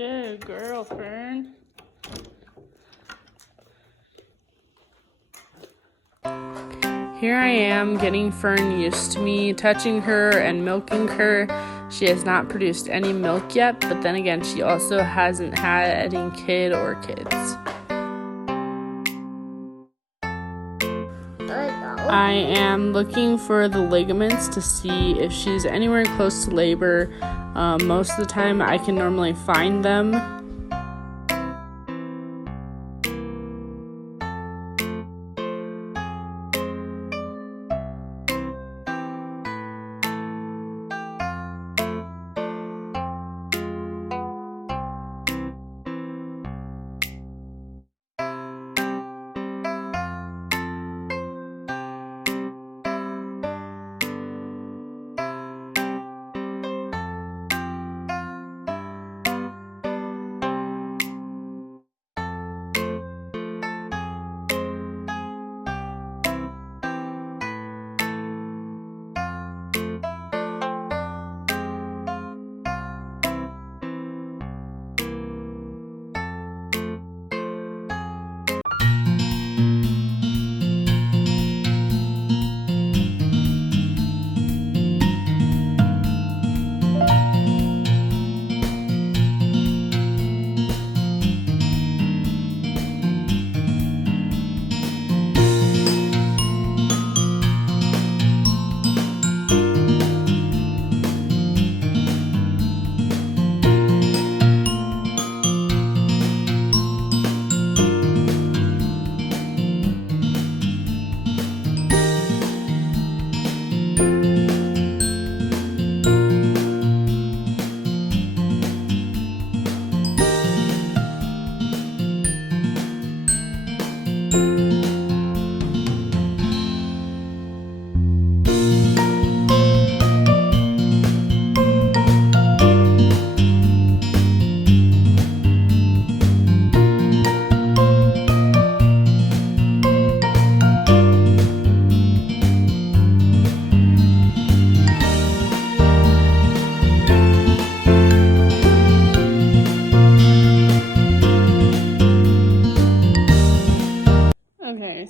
Good girl, Fern. Here I am getting Fern used to me touching her and milking her. She has not produced any milk yet, but then again, she also hasn't had any kid or kids. I am looking for the ligaments to see if she's anywhere close to labor. Most of the time I can normally find them.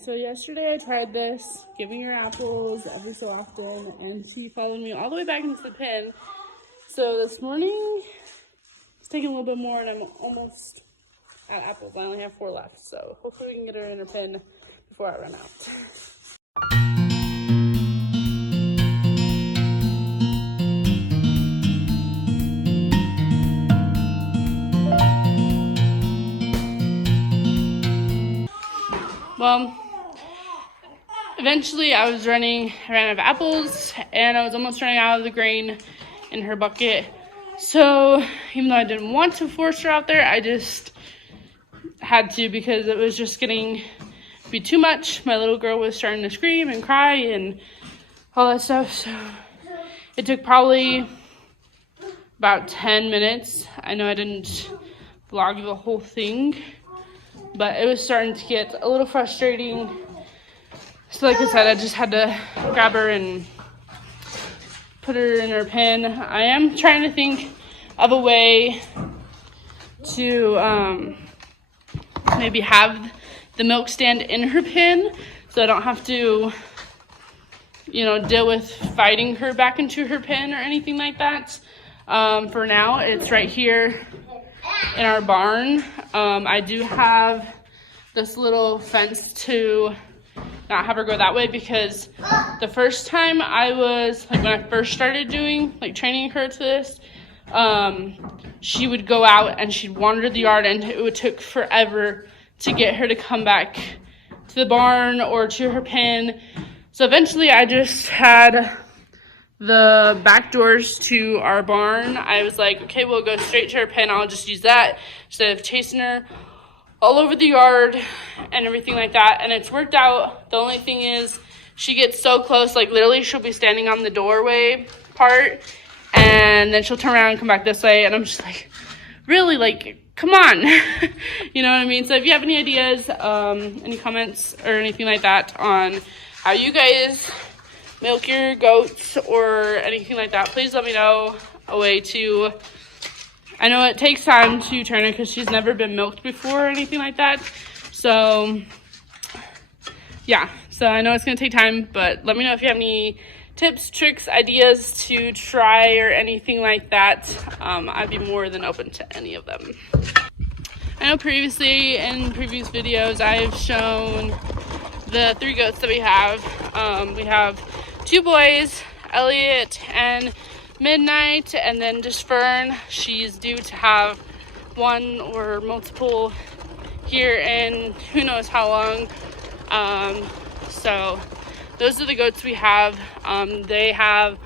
So yesterday I tried this, giving her apples every so often, and she followed me all the way back into the pen. So this morning, it's taking a little bit more, and I'm almost at apples. I only have 4 left, so hopefully we can get her in her pen before I run out. Well, eventually I ran out of apples, and I was almost running out of the grain in her bucket. So even though I didn't want to force her out there, I just had to because it was just getting to be too much. My little girl was starting to scream and cry and all that stuff. So it took probably about 10 minutes. I know I didn't vlog the whole thing, but it was starting to get a little frustrating. So like I said, I just had to grab her and put her in her pen. I am trying to think of a way to maybe have the milk stand in her pen so I don't have to, deal with fighting her back into her pen or anything like that. For now, it's right here in our barn. I do have this little fence to not have her go that way because the first time I was, when I first started doing, training her to this, she would go out and she'd wander the yard, and it would take forever to get her to come back to the barn or to her pen. So eventually I just had the back doors to our barn. I was like, okay, we'll go straight to her pen. I'll just use that instead of chasing her all over the yard and everything like that. And it's worked out. The only thing is she gets so close, literally she'll be standing on the doorway part, and then she'll turn around and come back this way. And I'm just like, really, come on. You know what I mean? So if you have any ideas, any comments or anything like that on how you guys milk your goats or anything like that, please let me know a way to I know it takes time to train her because she's never been milked before or anything like that. So yeah, so I know it's gonna take time, but let me know if you have any tips, tricks, ideas to try or anything like that. I'd be more than open to any of them. I know previously in previous videos I've shown the 3 goats that we have. We have 2 boys, Elliot and Midnight, and then just Fern. She's due to have 1 or multiple here in who knows how long. So those are the goats we have. They have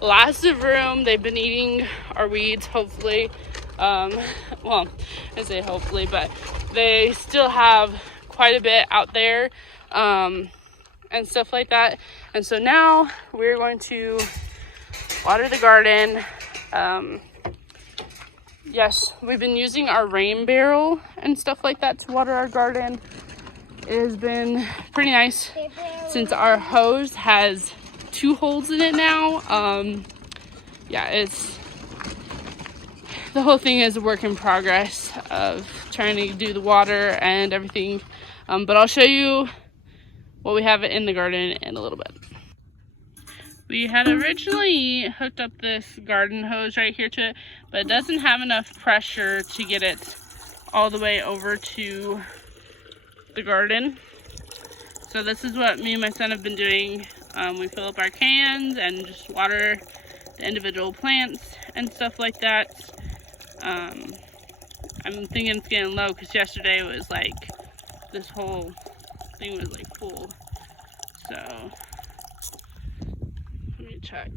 lots of room. They've been eating our weeds, hopefully. Well, I say hopefully, but they still have quite a bit out there, and stuff like that. And so now we're going to water the garden. Yes, we've been using our rain barrel and stuff like that to water our garden. It has been pretty nice since our hose has 2 holes in it now. Yeah, the whole thing is a work in progress of trying to do the water and everything. But I'll show you what we have in the garden in a little bit. We had originally hooked up this garden hose right here to it, but it doesn't have enough pressure to get it all the way over to the garden. So this is what me and my son have been doing. We fill up our cans and just water the individual plants and stuff like that. I'm thinking it's getting low because yesterday it was like this whole thing was like full. So let me check.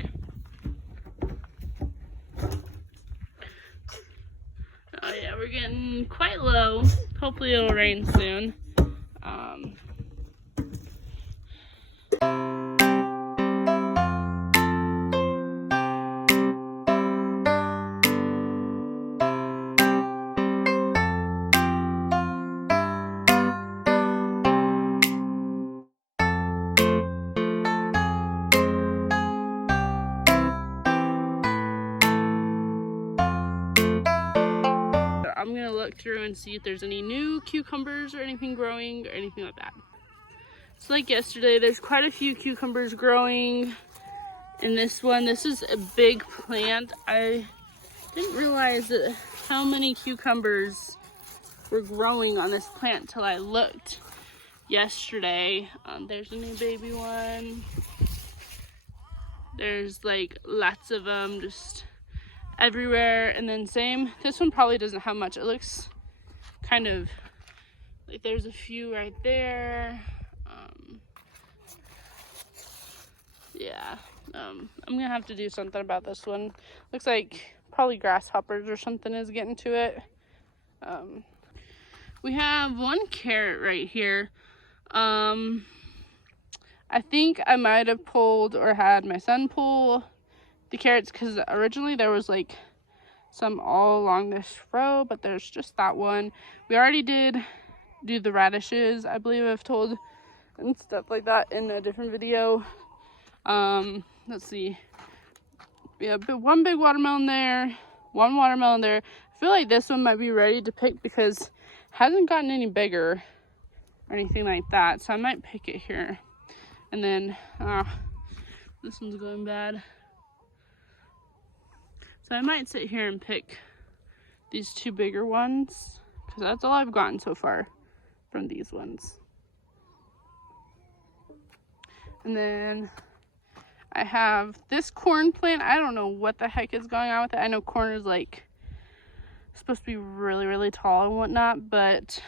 Oh yeah, we're getting quite low. Hopefully it'll rain soon. I'm gonna look through and see if there's any new cucumbers or anything growing or anything like that. So like yesterday, there's quite a few cucumbers growing in this one. This is a big plant. I didn't realize how many cucumbers were growing on this plant till I looked yesterday. There's a new baby one. There's like lots of them just everywhere. And then same, this one probably doesn't have much. It looks kind of like there's a few right there. Yeah, I'm gonna have to do something about this one. Looks like probably grasshoppers or something is getting to it. We have 1 carrot right here. I think I might have pulled or had my son pull the carrots because originally there was like some all along this row, but there's just that one. We already did do the radishes, I believe I've told, and stuff like that in a different video. Let's see. We have 1 big watermelon there, 1 watermelon there. I feel like this one might be ready to pick because it hasn't gotten any bigger or anything like that, so I might pick it here. And then this one's going bad, so I might sit here and pick these 2 bigger ones because that's all I've gotten so far from these ones. And then I have this corn plant. I don't know what the heck is going on with it. I know corn is like supposed to be really, really tall and whatnot, but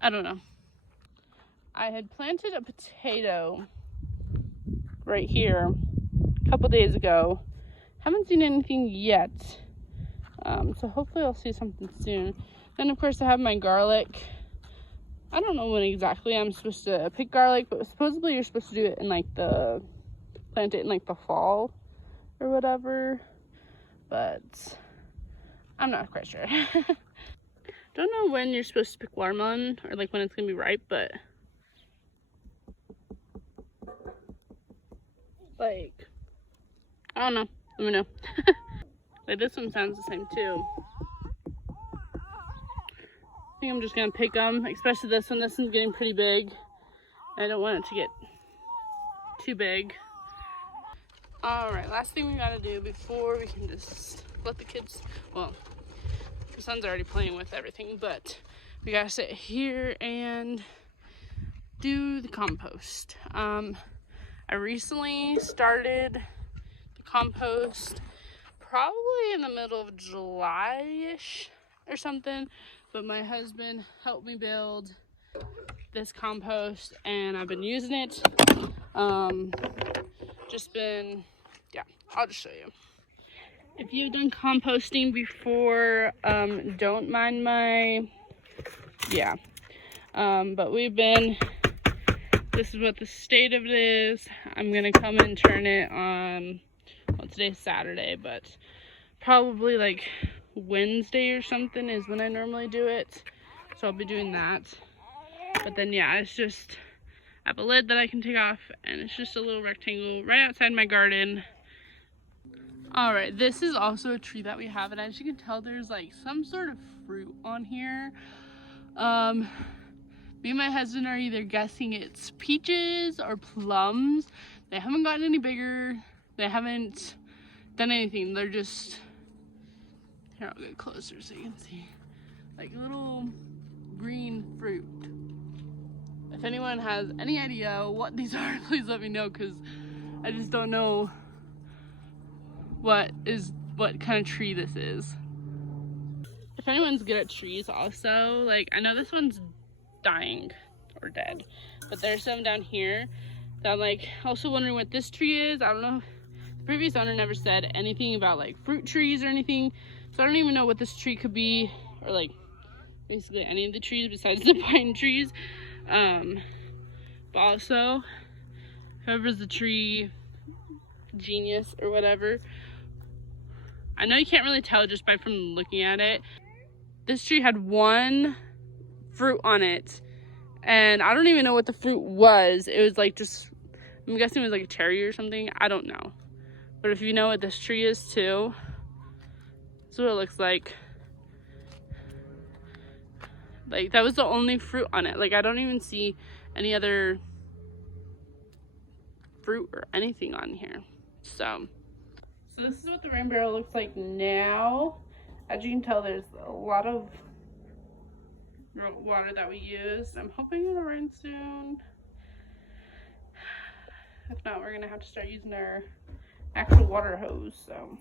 I don't know. I had planted a potato right here a couple days ago. Haven't seen anything yet. So hopefully I'll see something soon. Then of course I have my garlic. I don't know when exactly I'm supposed to pick garlic, but supposedly you're supposed to do it in like plant it in like the fall or whatever. But I'm not quite sure. Don't know when you're supposed to pick watermelon or like when it's gonna be ripe, but like, I don't know. Let me know. Like this one sounds the same too. I think I'm just gonna pick them, especially this one. This one's getting pretty big. I don't want it to get too big. All right, last thing we gotta do before we can just let the kids, well, my son's already playing with everything, but we gotta sit here and do the compost. I recently started the compost probably in the middle of July-ish or something, but my husband helped me build this compost and I've been using it. Just been, yeah, I'll just show you. If you've done composting before, don't mind my, yeah. But this is what the state of it is. I'm gonna come and turn it on, well, today's Saturday, but probably like Wednesday or something is when I normally do it. So I'll be doing that. But then, yeah, it's just, I have a lid that I can take off, and it's just a little rectangle right outside my garden. All right, this is also a tree that we have, and as you can tell, there's like some sort of fruit on here. Me and my husband are either guessing it's peaches or plums. They haven't gotten any bigger. They haven't done anything. They're just, here, I'll get closer so you can see, like little green fruit. If anyone has any idea what these are, please let me know, because I just don't know what kind of tree this is. If anyone's good at trees also, like I know this one's dying or dead, but there's some down here that I'm like also wondering what this tree is. I don't know. The previous owner never said anything about like fruit trees or anything, so I don't even know what this tree could be, or like basically any of the trees besides the pine trees. But also, whoever's the tree genius or whatever, I know you can't really tell just by from looking at it. This tree had one fruit on it, and I don't even know what the fruit was. It was like just, I'm guessing it was like a cherry or something. I don't know. But if you know what this tree is too, that's what it looks like. Like that was the only fruit on it. Like I don't even see any other fruit or anything on here. So this is what the rain barrel looks like now. As you can tell, there's a lot of water that we use. I'm hoping it'll rain soon. If not, we're gonna have to start using our actual water hose. So